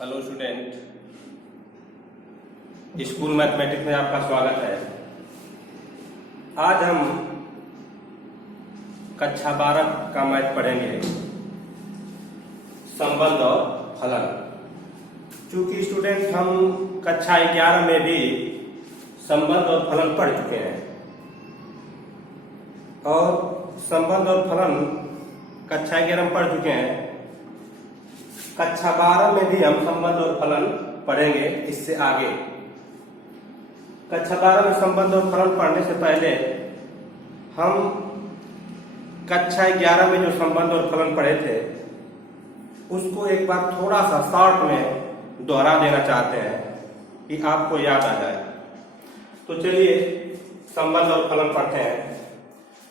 Hello student, school mathematics में आपका स्वागत है। आज हम कक्षा 12 का मैथ पढ़ेंगे, संबंध और फलन। चूंकि स्टूडेंट हम कक्षा 11 में भी संबंध और फलन पढ़ चुके हैं और संबंध और फलन कक्षा 11 में पढ़ चुके हैं। कक्षा 12 में भी हम संबंध और फलन पढ़ेंगे इससे आगे। कक्षा 12 में संबंध और फलन पढ़ने से पहले हम कक्षा 11 में जो संबंध और फलन पढ़े थे उसको एक बार थोड़ा सा शॉर्ट में दोहरा देना चाहते हैं कि आपको याद आ जाए। तो चलिए संबंध और फलन पढ़ते हैं।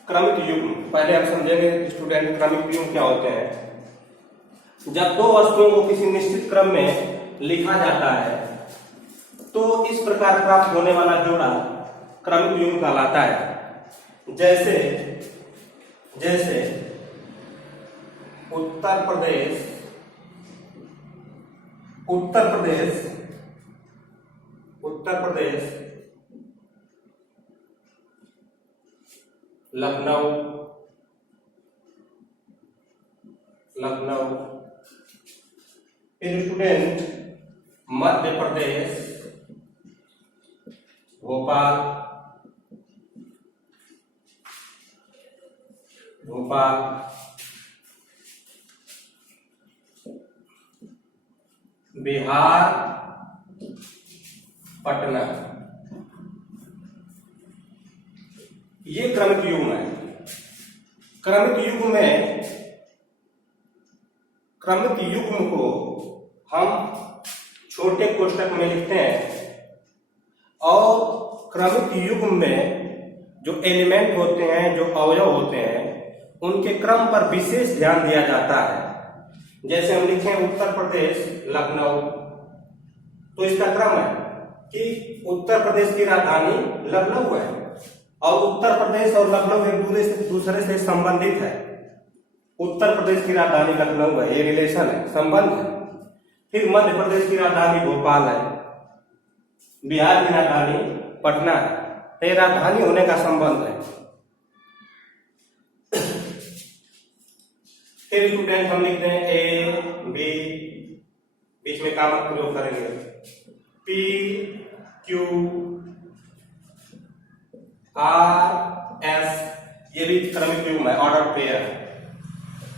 क्रमिक युग्म पहले हम समझेंगे स्टूडेंट, क्रमिक युग्म क्या होते हैं। जब दो वस्तुओं को किसी निश्चित क्रम में लिखा जाता है तो इस प्रकार प्राप्त होने वाला जोड़ा क्रमिक युग्म कहलाता है। जैसे जैसे उत्तर प्रदेश लखनऊ फिर स्टूडेंट मध्य प्रदेश भोपाल बिहार पटना। ये क्रमिक युग्म है। क्रमिक युग्म को हम छोटे कोष्ठक में लिखते हैं और क्रमिक युग्म में जो एलिमेंट होते हैं, जो अवयव होते हैं, उनके क्रम पर विशेष ध्यान दिया जाता है। जैसे हम लिखें उत्तर प्रदेश लखनऊ, तो इसका क्रम है कि उत्तर प्रदेश की राजधानी लखनऊ है और उत्तर प्रदेश और लखनऊ एक दूसरे से संबंधित है। उत्तर प्रदेश की राजधानी लखनऊ है, ये रिलेशन है, संबंध है। फिर मध्य प्रदेश की राजधानी भोपाल है, बिहार की राजधानी पटना है, तो ये राजधानी होने का संबंध है। फिर स्टूडेंट हम लिखते हैं ए बी, बीच में कामक प्रयोग करेंगे, पी क्यू आर एस, ये भी क्रमिक युग्म है, ऑर्डर पेयर है।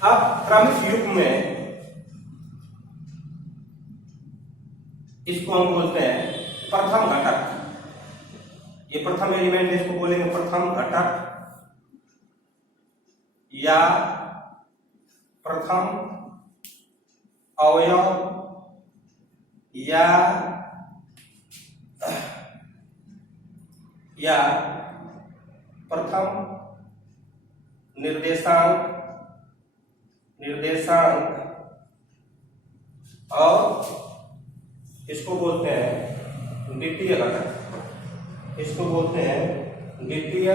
अब क्रमिक युग्म में इसको हम बोलते हैं प्रथम घटक। ये प्रथम एलिमेंट है, इसको बोलेंगे प्रथम घटक या प्रथम अवयव या प्रथम निर्देशांक और इसको बोलते हैं द्वितीय घटक। इसको बोलते हैं द्वितीय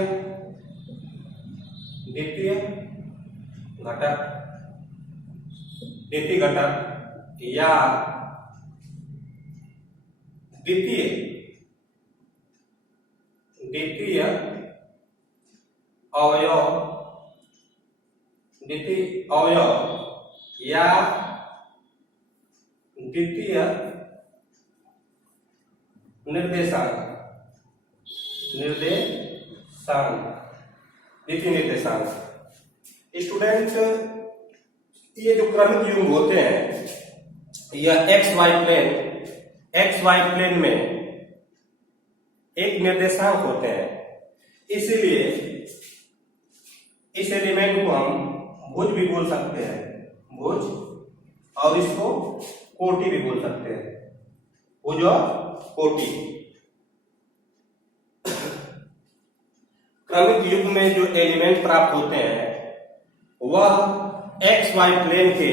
घटक या द्वितीय अवयव या द्वितीय निर्देशांक। स्टूडेंट, ये जो क्रमिक युग्म होते हैं यह एक्स वाई प्लेन में एक निर्देशांक होते हैं। इसीलिए इस एलिमेंट को हम भुज भी बोल सकते हैं, भुज, और इसको कोटि भी बोल सकते हैं, भुज और कोटि। क्रमिक युग्म में जो एलिमेंट प्राप्त होते हैं वह एक्स वाई प्लेन के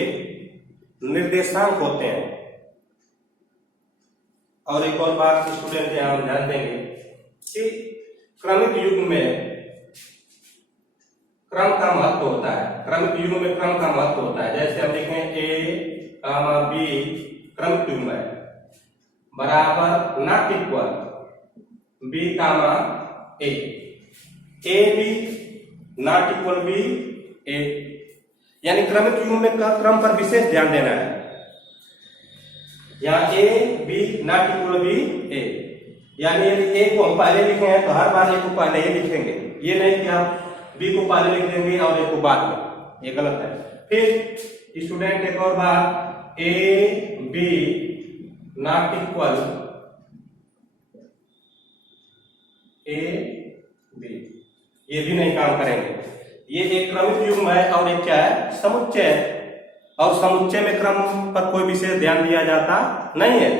निर्देशांक होते हैं। और एक और बात स्टूडेंट यहां हम ध्यान देंगे कि क्रमिक युग्म में क्रम का महत्व होता है। क्रमिक युग्म में क्रम का महत्व होता है। जैसे हम लिखें ए, बी, क्रमिक युग्म है बराबर not equal B comma A B not equal B A, यानी क्रमिक युग्म में क्रम पर विशेष ध्यान देना है। यहाँ A B not equal B A, यानी यदि ए को हम पहले लिखे हैं तो हर बार ए को पहले ही लिखेंगे, ये नहीं कि आप बी को पहले लिख देंगे और ए को बाद में, ये गलत है। फिर स्टूडेंट एक और बात, A B not equal A B, ये भी नहीं काम करेंगे। ये एक क्रमिक युग्म है और एक क्या है, समुच्चय है, और समुच्चय में क्रम पर कोई विशेष ध्यान दिया जाता नहीं है,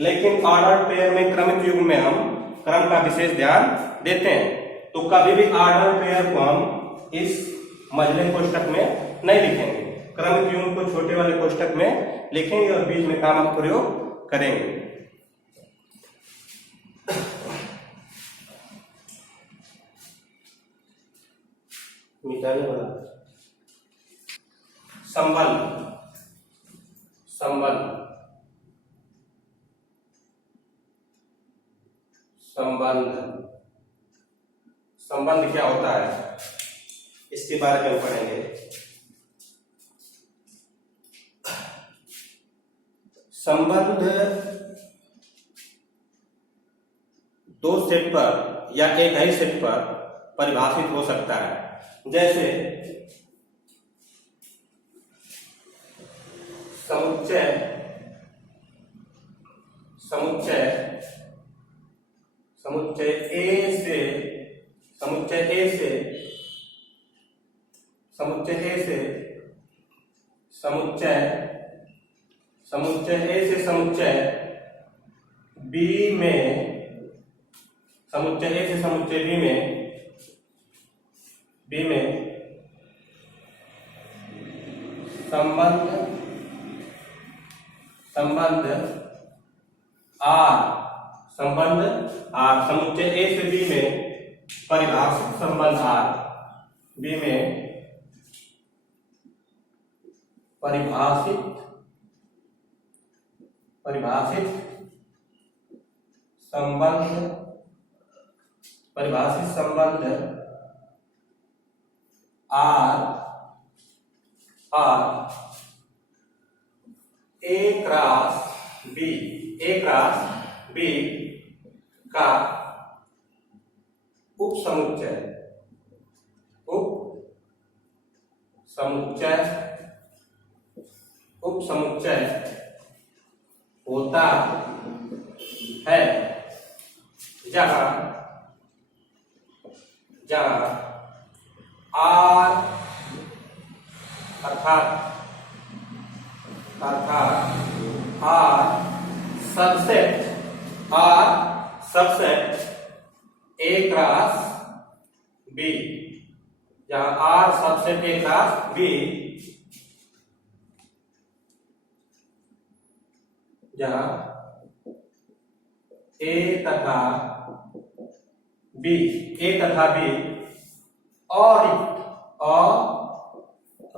लेकिन ऑर्डर पेयर में क्रमिक युग्म में हम क्रम का विशेष ध्यान देते हैं। तो कभी भी ऑर्डर पेयर को हम इस मझले कोष्टक में नहीं लिखेंगे, क्रमिक युग्म को छोटे वाले कोष्टक में लिखेंगे और बीच में काम प्रयोग करेंगे। मिटाने वाला संबंध, संबंध, संबंध, संबंध क्या होता है इसके बारे में पढ़ेंगे। संबंध दो सेट पर या एक ही सेट पर परिभाषित हो सकता है, जैसे समुच्चय, समुच्चय, समुच्चय ए से, समुच्चय ए से, समुच्चय ए से, समुच्चय, समुच्चय ए से समुच्चय बी में, समुच्चय ए से समुच्चय बी में, बी में संबंध, संबंध आर, संबंध आर, समुच्चय ए से बी में परिभाषित संबंध आर, बी में परिभाषित, परिभाषित संबंध, परिभाषित संबंध R, R A cross B, A cross B का उप समुच्चय, उप समुच्चय, उप समुच्चय होता है जहां, जहां आर अर्थात R subset, R subset A cross B, जहां R subset A cross B, जहां ए तथा बी, ए तथा बी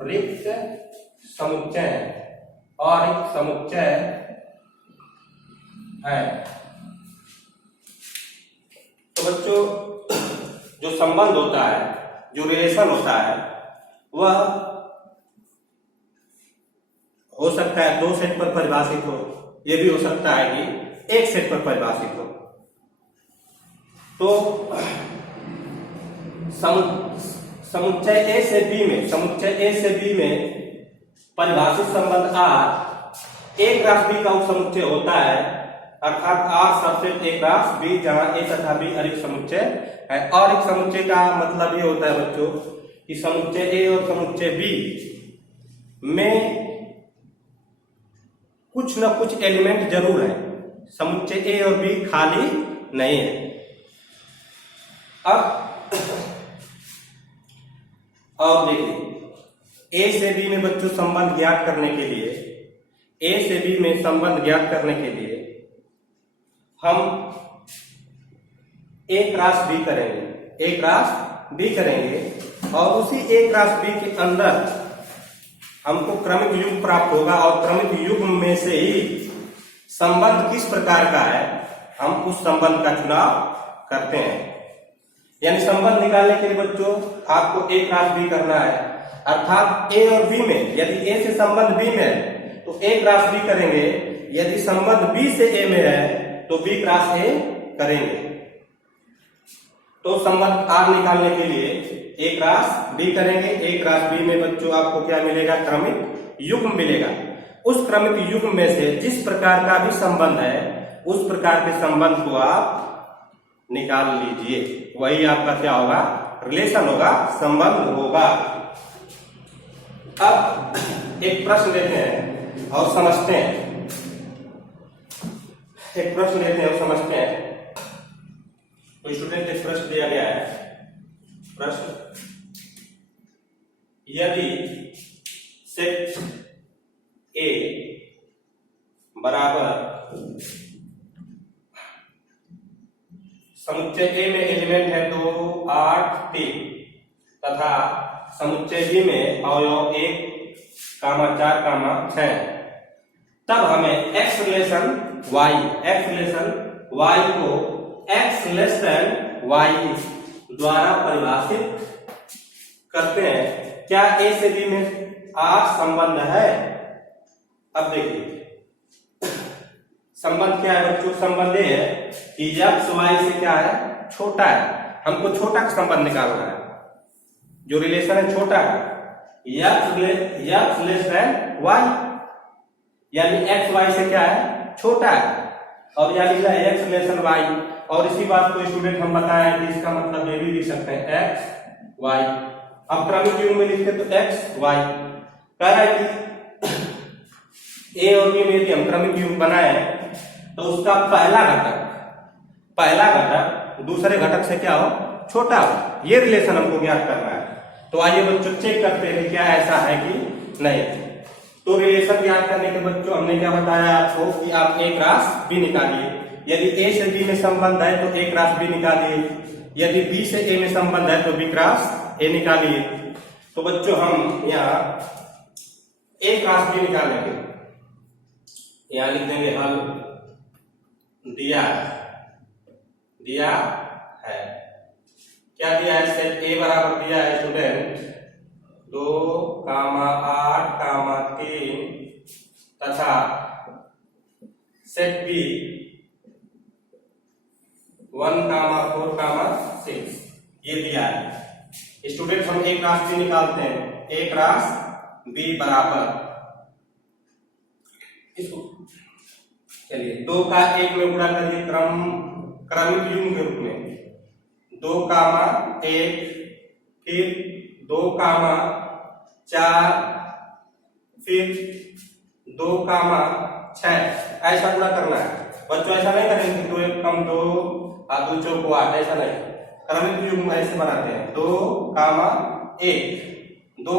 अरिक्त समुच्चय, अरिक्त समुच्चय है। तो बच्चों जो संबंध होता है, जो रिलेशन होता है, वह हो सकता है दो सेट पर परिभाषित हो, यह भी हो सकता है कि एक सेट पर परिभाषित हो। तो समुच्चय ए से बी में, समुच्चय ए से बी में परिभाषित संबंध आर ए क्रॉस बी का उपसमुच्चय होता है, अर्थात R subset A cross B, जहां ए तथा बी अरिक्त समुच्चय है। और एक समुच्चय का मतलब ये होता है बच्चों कि समुच्चय ए और समुच्चय बी में कुछ न कुछ एलिमेंट जरूर है, समुच्चय ए और बी खाली नहीं है। अब और देखिए ए से बी में बच्चों संबंध ज्ञात करने के लिए, ए से बी में संबंध ज्ञात करने के लिए हम ए क्रॉस बी करेंगे, ए क्रॉस बी करेंगे और उसी ए क्रॉस बी के अंदर हमको क्रमिक युग्म प्राप्त होगा और क्रमिक युग्म में से ही संबंध किस प्रकार का है, हम उस संबंध का चुनाव करते हैं। यानी संबंध निकालने के लिए बच्चों आपको ए क्रॉस बी करना है, अर्थात ए और बी में यदि ए से संबंध बी में है तो ए क्रॉस बी करेंगे, यदि संबंध बी से ए में है तो बी क्रॉस ए करेंगे। तो संबंध आर निकालने के लिए ए क्रॉस बी करेंगे। ए क्रॉस बी में बच्चों आपको क्या मिलेगा, क्रमिक युग्म मिलेगा। उस क्रमिक युग्म में से जिस प्रकार का भी संबंध है उस प्रकार के संबंध को आप निकाल लीजिए, वही आपका क्या होगा, रिलेशन होगा, संबंध होगा। अब एक प्रश्न लेते हैं और समझते हैं। एक प्रश्न लेते हैं और समझते हैं। तो स्टूडेंट एक प्रश्न दिया गया है। प्रश्न, यदि सेट ए बराबर समुच्चय ए में एलिमेंट है 2, 8, 3 तथा समुच्चय बी में अवयव 1, 4, 6, तब हमें x रिलेशन y को x लेस देन y द्वारा परिभाषित करते हैं। क्या a से b में r संबंध है? अब देखिए संबंध क्या है बच्चों, संबंध ये है कि x y से क्या है, छोटा है। हमको छोटा का संबंध निकालना है, जो रिलेशन है छोटा है, x लेस देन y, यानी x y से क्या है, छोटा है। और यह लिखा है x लेसन y, और इसी बात को स्टूडेंट हम बताएं कि इसका मतलब ये भी लिख सकते हैं x y। अब क्रमिक युग्म में लिखते तो x y। कह रहा है कि a और b में यदि हम क्रमिक युग्म बनाए तो उसका पहला घटक दूसरे घटक से क्या हो, छोटा हो। ये रिलेशन हमको ज्ञात करना है। तो आइए बच्चों चेक करते हैं कि क्या ऐसा है कि नहीं। तो रिलेशन ज्ञात करने के बच्चों हमने क्या बताया आपको कि आप ए क्रॉस बी निकालिए। यदि ए से बी में संबंध है तो ए क्रॉस बी निकालिए, यदि बी से ए में संबंध है तो बी क्रॉस ए निकालिए। तो बच्चों हम यहाँ ए क्रॉस बी निकालेंगे। यहाँ लिख देंगे हल दिया है। क्या दिया है, सेट ए बराबर दिया है स्टूडेंट 2, 8, 3 तथा सेट बी 1, 4, 6 ये दिया है। स्टूडेंट हम ए क्रॉस बी निकालते हैं। ए क्रॉस बी बराबर, इसको चलिए 2 का 1 में गुणा करिए क्रमिक युग्म के रूप में। 2, 1 फिर 2, 4 फिर 2, 6 ऐसा गुणा करना है बच्चों। ऐसा नहीं करेंगे 2 1 कम 2 और 2 चौक 8, ऐसा नहीं। क्रमिक युग्म ऐसे बनाते हैं 2, 1 2,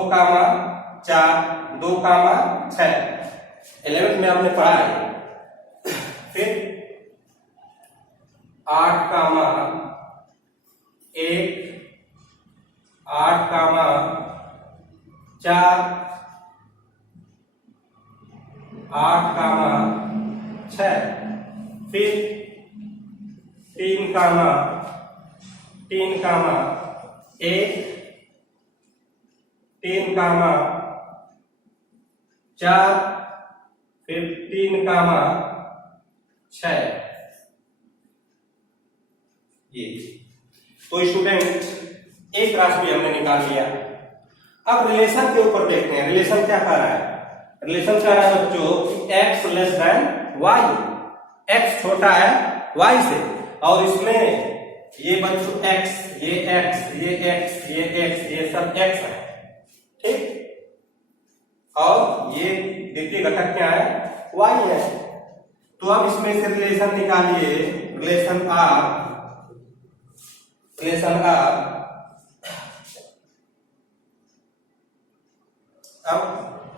4 2, 6 11th में आपने पढ़ा है। फिर 8, 1 8, 4 8, 6 फिर 3, 1 3, 4 फिर 3, 6 ये। तो स्टूडेंट एक क्रॉस भी हमने निकाल लिया। अब रिलेशन के ऊपर देखते हैं। रिलेशन क्या कह रहा है, रिलेशन कह रहा है बच्चों कि x less than y, x छोटा है y से, और इसमें ये बच्चों x ये x ये x ये x ये सब x है, ठीक। और ये द्वितीय घटक क्या है, y है। तो अब इसमें से रिलेशन निकालिए, रिलेशन r अब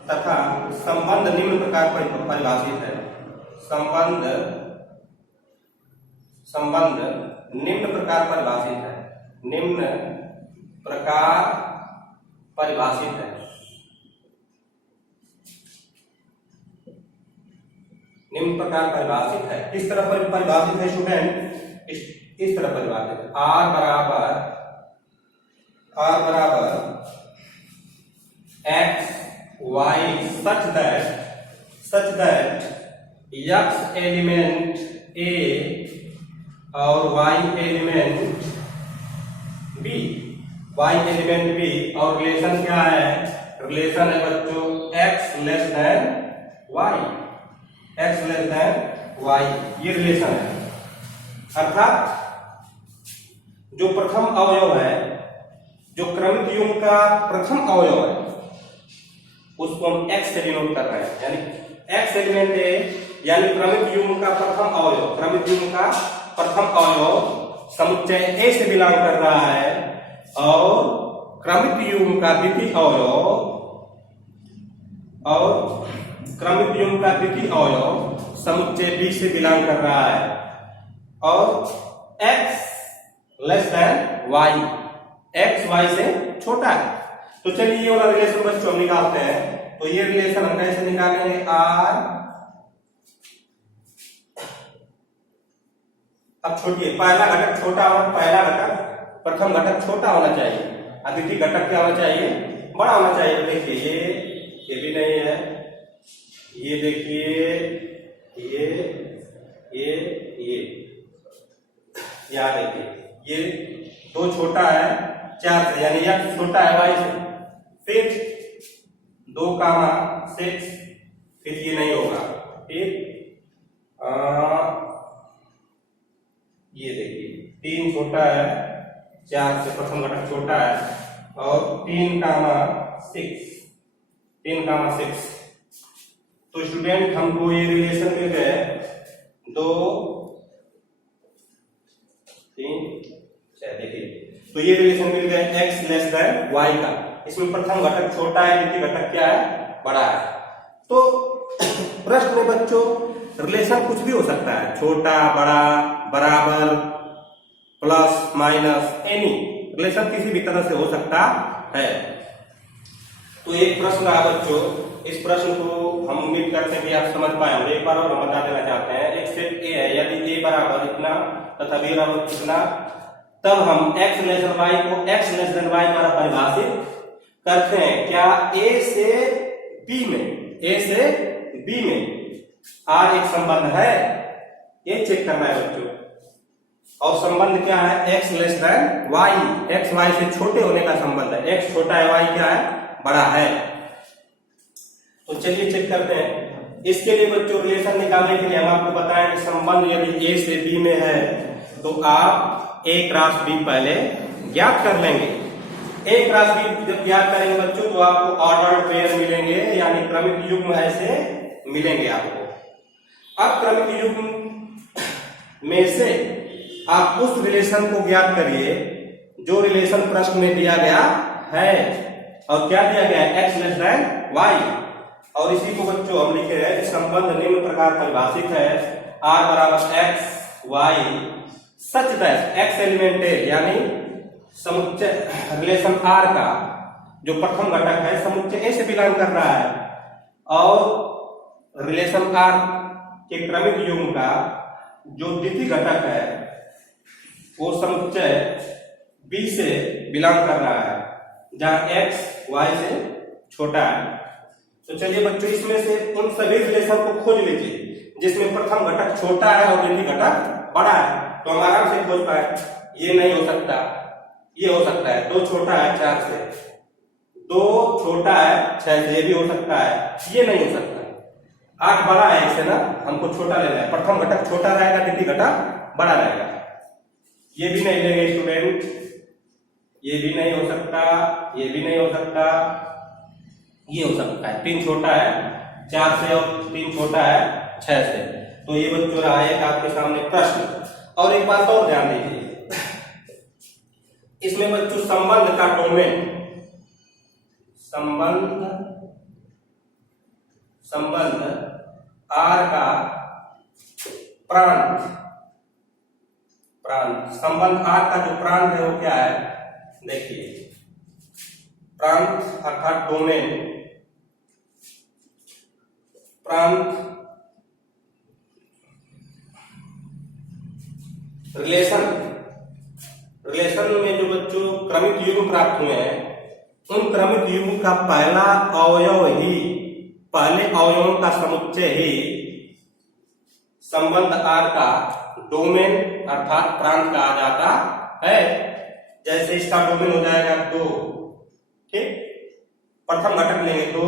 तथा संबंध निम्न प्रकार परिभाषित है। संबंध निम्न प्रकार परिभाषित है। निम्न प्रकार परिभाषित है। निम्न प्रकार परिभाषित है। किस तरह परिभाषित है स्टूडेंट? इस तरह परिभाषित है। R बराबर x y such that x element A और y element B, y element B, और रिलेशन क्या है? रिलेशन है बच्चों x less than y, x less than y, ये रिलेशन है। अर्थात जो प्रथम अवयव है, जो क्रमिक युग्म का प्रथम अवयव है, उसको हम x से डिनोट कर रहे हैं, यानी x एलिमेंट है, यानी क्रमिक युग्म का प्रथम अवयव, क्रमिक युग्म का प्रथम अवयव समुच्चय A से बिलोंग कर रहा है, और क्रमिक युग्म का द्वितीय अवयव, और क्रमिक युग्म का द्वितीय अवयव समुच्चय B से बिलोंग कर रहा है, और x less than y, x y से छोटा है। तो चलिए ये वाला रिलेशन बच्चों हम निकालते हैं। तो ये रिलेशन हम कैसे निकालेंगे? r, अब छोटिए, पहला घटक छोटा होना, पहला घटक प्रथम घटक छोटा होना चाहिए, द्वितीय घटक क्या होना चाहिए? बड़ा होना चाहिए। तो देखिए ये भी नहीं है, ये देखिए ये याद देखिए, ये 2 छोटा है 4 से, यानी x छोटा है y से, फिर 2,6, फिर ये नहीं होगा, फिर ये देखिए 3 छोटा है 4 से, प्रथम घटक छोटा है, और 3,6। तो स्टूडेंट हमको ये रिलेशन मिल गए 2, 3, 6। देखिए तो ये रिलेशन मिल गए x लेस देन y का। इसमें प्रथम घटक छोटा है, द्वितीय घटक क्या है? बड़ा है। तो प्रश्न में बच्चों रिलेशन कुछ भी हो सकता है, छोटा, बड़ा, बराबर, प्लस, माइनस, एनी रिलेशन किसी भी तरह से हो सकता है। तो एक प्रश्न रहा बच्चों, इस प्रश्न को हम उम्मीद करते हैं कि आप समझ पाए होंगे। एक बार और हम बता देना चाहते हैं, एक सेट A है, यदि A बराबर इतना तथा B बराबर इतना, तब हम x लेस देन y को x लेस देन y द्वारा परिभाषित करते हैं। क्या A से B में R एक संबंध है? ये चेक करना है बच्चों। और संबंध क्या है? x less than y, x y से छोटे होने का संबंध है। x छोटा है, y क्या है? बड़ा है। तो चलिए चेक करते हैं। इसके लिए बच्चों रिलेशन निकालने के लिए हम आपको बताएं कि संबंध यदि A से B में है तो आप A क्रॉस B पहले ज्ञात कर लेंगे। A क्रॉस B जब ज्ञात करेंगे बच्चों तो आपको ऑर्डर्ड पेयर मिलेंगे, यानी क्रमिक युग्म ऐसे मिलेंगे आपको। अब क्रमिक युग्म में से आप उस रिलेशन को ज्ञात करिए जो रिलेशन प्रश्न में दिया गया है। और क्या दिया गया है? x less than y। और इसी को बच्चों हम लिखे हैं, संबंध निम्न प्रकार परिभाषित है। r बराबर x y such that x element है, यानी समुच्चय रिलेशन r का जो प्रथम घटक है समुच्चय A से बिलोंग कर रहा है, और रिलेशन r के क्रमिक युग्म का जो द्वितीय घटक है वो समुच्चय B से बिलोंग कर रहा है, जहां x y से छोटा है। तो चलिए बच्चों इसमें से उन सभी रिलेशन को खोज लीजिए जिसमें प्रथम घटक छोटा है और द्वितीय घटक बड़ा है। तो हम आराम से खोज पाए। ये नहीं हो सकता, ये हो सकता है। 2 छोटा है 4 से, 2 छोटा है 6 से, ये भी हो सकता है। ये नहीं हो सकता। 8 बड़ा है इससे ना, हमको छोटा लेना है। प्रथम घटक छोटा रहेगा, द्वितीय घटक बड़ा रहेगा। ये भी नहीं लेंगे स्टूडेंट, ये भी नहीं हो सकता, ये भी नहीं हो सकता, ये हो सकता है। 3 छोटा है 4 से और 3 छोटा है 6 से। तो ये बच्चों रहा एक आपके सामने प्रश्न। और एक बात और ध्यान दीजिए, इसमें बच्चों संबंध का डोमेन, संबंध R का प्रांत, संबंध R का जो प्रांत है वो क्या है? देखिए प्रांत अर्थात डोमेन, प्रांत रिलेशन रिलेशन में जो बच्चों क्रमिक युग्म प्राप्त हुए हैं, उन क्रमिक युग्म का पहला अवयव ही, पहले अवयवों का समुच्चय ही संबंध आर का डोमेन अर्थात प्रांत कहा जाता है। जैसे इसका डोमेन हो जाएगा 2, ठीक, प्रथम घटक लेंगे 2,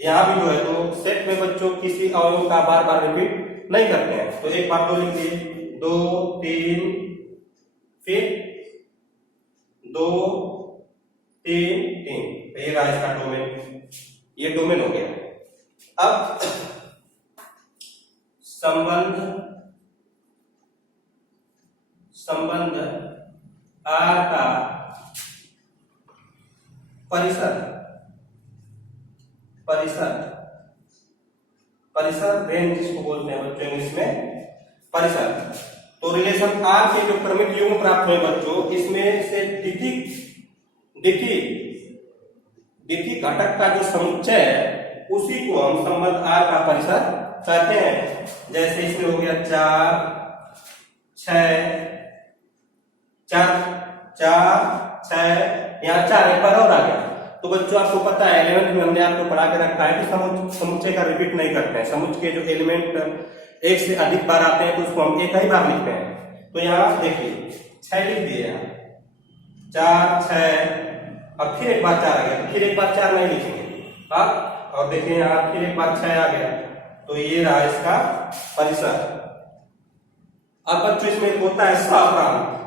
यहां भी जो है तो सेट में बच्चों किसी अवयव का बार बार रिपीट नहीं करते हैं, तो एक बार 2 लिख दिए, 2 3, फिर 2 3 3, ये रहा इसका डोमेन, ये डोमेन हो गया। अब संबंध आर का परिसर रेंज जिसको बोलते हैं बच्चों इंग्लिश में परिसर। तो रिलेशन आर के जो क्रमिक युग्म प्राप्त हुए बच्चों, इसमें से द्वितीय घटक का जो समुच्चय है उसी को हम संबंध आर का परिसर कहते हैं। जैसे इसमें हो गया 4 6 यहाँ 4 एक बार और आ गया। तो बच्चों आपको पता है 11th में हमने आपको पढ़ा के रखा है कि समुच्चय का रिपीट नहीं करते हैं। समुच्चय के जो एलिमेंट एक से अधिक बार आते हैं तो उसको हम एक ही बार लिखते हैं। तो यहाँ देखिए 6 लिख दिए, यहाँ 4 6, अब फिर एक बार 4 आ गया, तो फिर एक बार 4 नहीं लिखेंगे आप, और देखिए यहाँ फिर एक बार 6 आ गया, तो ये रहा इसका परिसर। अब बच्चों इसमें होता है सहप्रांत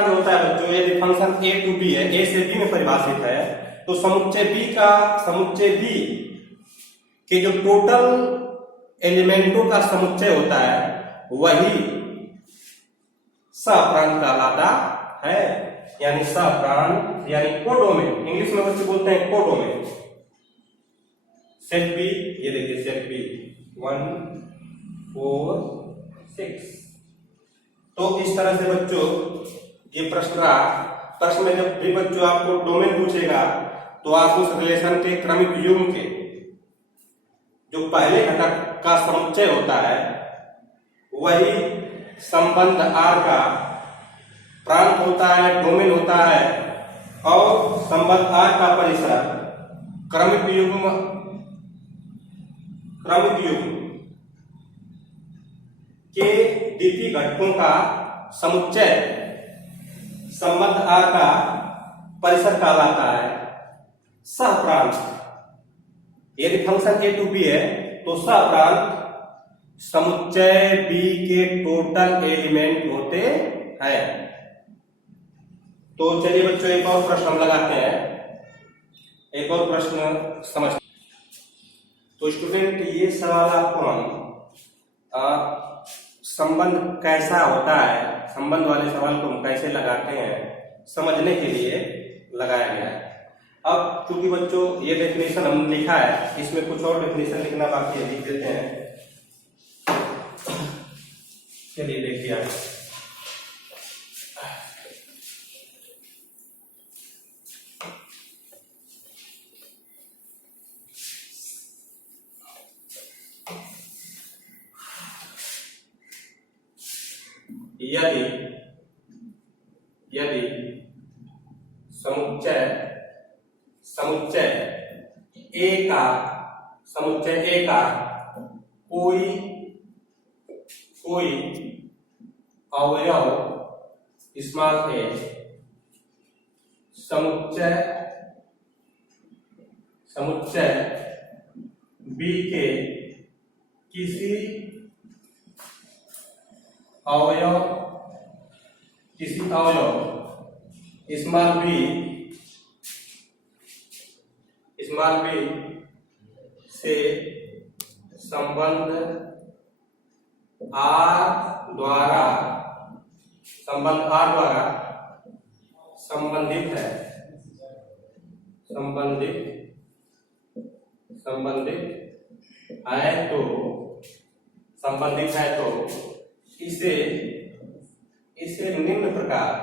जो होता है बच्चों, यदि फंक्शन a टू b है, a से b में परिभाषित है, तो समुच्चय b के जो टोटल एलिमेंटों का समुच्चय होता है वही सहप्रांत कहलाता है। यानी सहप्रांत यानी कोडोमेन, इंग्लिश में बच्चे बोलते हैं कोडोमेन। सेट बी, ये देखिए सेट बी 1 4 6। तो इस तरह से बच्चों ये प्रश्न में जब भी बच्चों आपको डोमेन पूछेगा तो आप उस रिलेशन के क्रमिक युग्म के जो पहले घटक का समुच्चय होता है वही संबंध आर का प्रांत होता है, डोमेन होता है, और संबंध आर का परिसर क्रमिक युग्म के द्वितीय घटकों का समुच्चय संबंध आर का परिसर कहलाता है सहप्रांत। यदि फंक्शन a टू b है तो सहप्रांत समुच्चय b के टोटल एलिमेंट होते हैं। तो चलिए बच्चों एक और प्रश्न हम लगाते हैं, एक और प्रश्न समझ। तो स्टूडेंट ये सवाल आपको हम संबंध कैसा होता है, संबंध वाले सवाल को हम कैसे लगाते हैं समझने के लिए लगाया गया है। अब चूंकि बच्चों ये डेफिनेशन हमने लिखा है, इसमें कुछ और डेफिनेशन लिखना बाकी है, लिख देते हैं। चलिए देखिए आप, यदि समुच्चय ए का कोई अवयव स्मॉल ए समुच्चय बी के किसी अवयव स्मॉल बी से संबंध आर द्वारा संबंधित है तो इसे निम्न प्रकार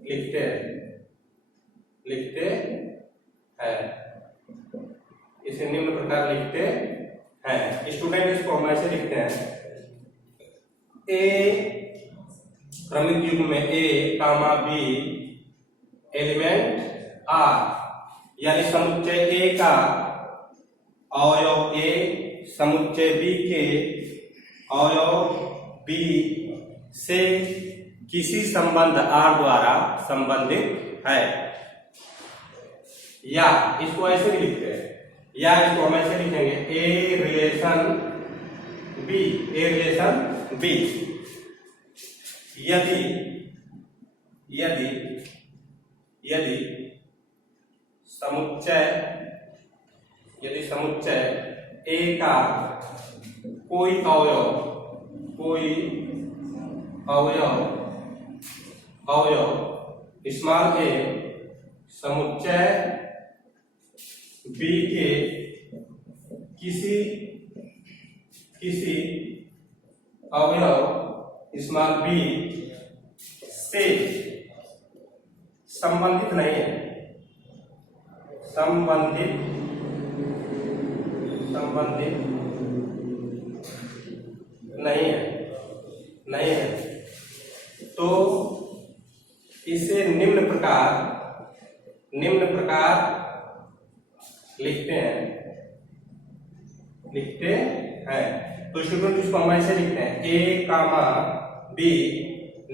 लिखते लिखते हैं, इसे निम्न प्रकार लिखते हैं। स्टूडेंट इसको हम ऐसे लिखते हैं, ए क्रमिक युग्म में ए कामा बी एलिमेंट आर, यानी समुच्चय ए का अवयव ए समुच्चय बी के अवयव बी से किसी संबंध आर द्वारा संबंधित है। या इसको ऐसे भी लिखते हैं, या इसको हम ऐसे लिखेंगे a relation B, a relation B यदि यदि यदि समुच्चय ए का कोई अवयव स्मॉल ए समुच्चय बी के किसी अवयव स्मॉल बी से संबंधित नहीं है, संबंधित नहीं है, तो इसे निम्न प्रकार लिखते हैं। तो स्टूडेंट इसको हम ऐसे लिखते हैं, A comma B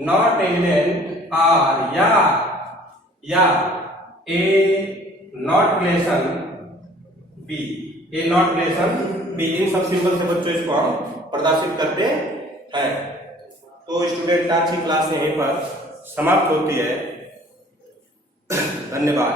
not element R, या A not relation B, A not relation B. इन सब सिंबल से बच्चों इसको हम प्रदर्शित करते हैं। तो स्टूडेंट आज की क्लास यहीं पर समाप्त होती है। धन्यवाद।